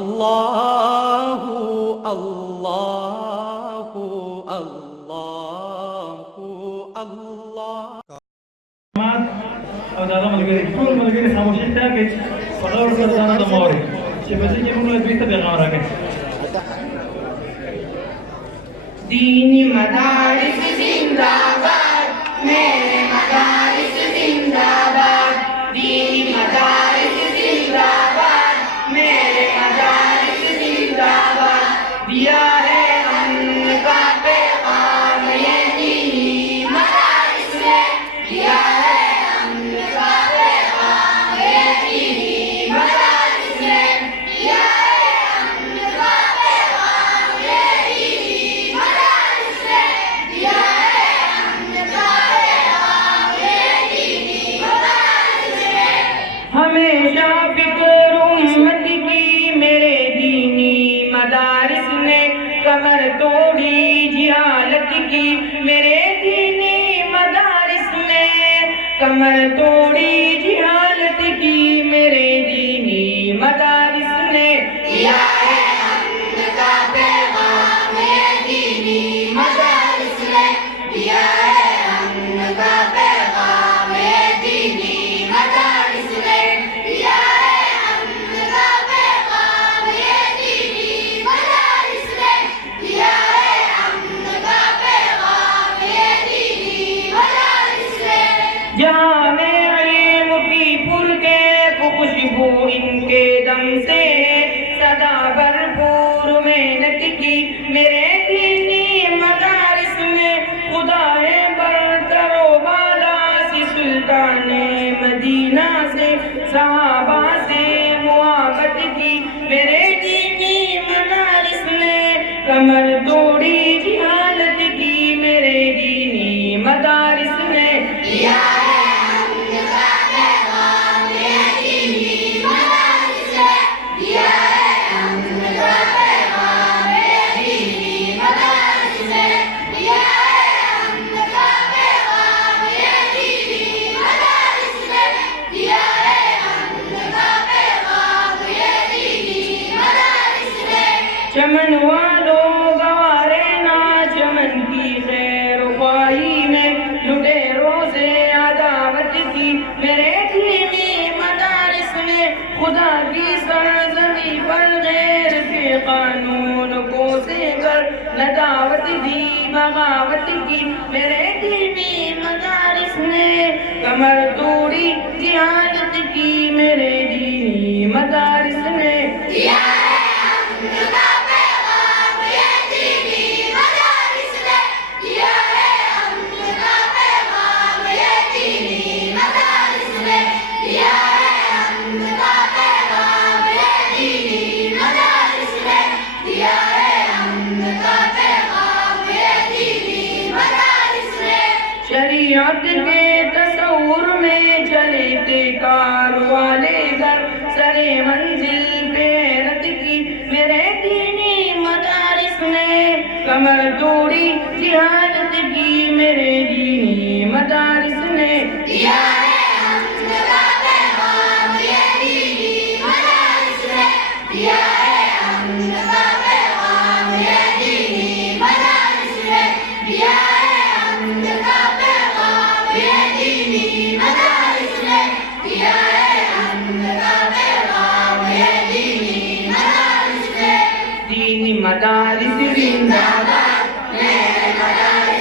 اللہ اللہ اللہ اللہ او دا ملګری ټول ملګری خاموشي ته کې په ډول سره ځان د موري چې به چې موږ له دې ته پیغام راکړي دینی مدارس زندہ باد میرے مدارس زندہ باد دینی مدارس زندہ باد میرے مدارس زندہ باد دیا ہے امن کا پیغام یہ دینی مدارس نے دیا ہے امن کا پیغام یہ دینی مدارس نے دیا ہے امن کا پیغام یہ دینی مدارس نے دیا ہے امن کا پیغام یہ دینی مدارس نے ہمیشہ فکر امت کی میرے دینی مدارس نے کمر توڑی جہالت کی میرے دینی مدارس نے کمر توڑی جہالت کی میرے دینی مدارس نے دیا ہے امن کا پیغام یہ دینی مدارس نے دیا ہے امن کا پیغام یہ دینی مدارس نے دیا ہے امن کا پیغام یہ دینی مدارس نے دیا ہے امن کا پیغام یہ دینی مدارس نے جہاں میں علم کی پرکیف خوشبو ان کے دم سے صدا بھرپور محنت کی میرے دینی مدارس میں خدا برتر و بالا سے سلطان مدینہ سے صحابہ سے محبت کی میرے دینی مدارس نے کمر توڑی جہالت کی میرے دینی مدارس نے دیا ہے امن کا پیغام یہ دینی مدارس نے دیا ہے امن کا پیغام یہ دینی مدارس نے دیا ہے امن کا پیغام یہ دینی مدارس نے دیا ہے امن کا پیغام یہ دینی مدارس نے چمن والوں گوارے نا چمن کی خیر خواہی میں لٹے روزے عداوت کی میرے دینی مدارس نے خدا کی سرزمی پر غیر کے قانون کو سے کر نداوت دی بغاوت کی میرے دینی مدارس نے کمر توڑی جہالت کی میرے دینی مدارس نے دیا ہے امن کا پیغام یہ دینی مدارس نے دیا ہے امن کا پیغام یہ دینی مدارس نے دیا ہے امن کا پیغام یہ دینی مدارس نے دیا ہے امن کا پیغام یہ دینی مدارس نے شریعت کے تصور میں چلتے کار والے در سرے منزل پہ رت کی میرے دینی مدارس نے کمر توڑی جہالت کی میرے دینی مدارس نے دیا ہے امن کا پیغام یہ دینی مدارس نے دیا ہے امن کا پیغام یہ دینی مدارس نے دیا ہے امن کا پیغام یہ دینی مدارس نے دیا ہے امن کا پیغام یہ دینی مدارس نے دینی مدارس زندہ باد میرے مدارس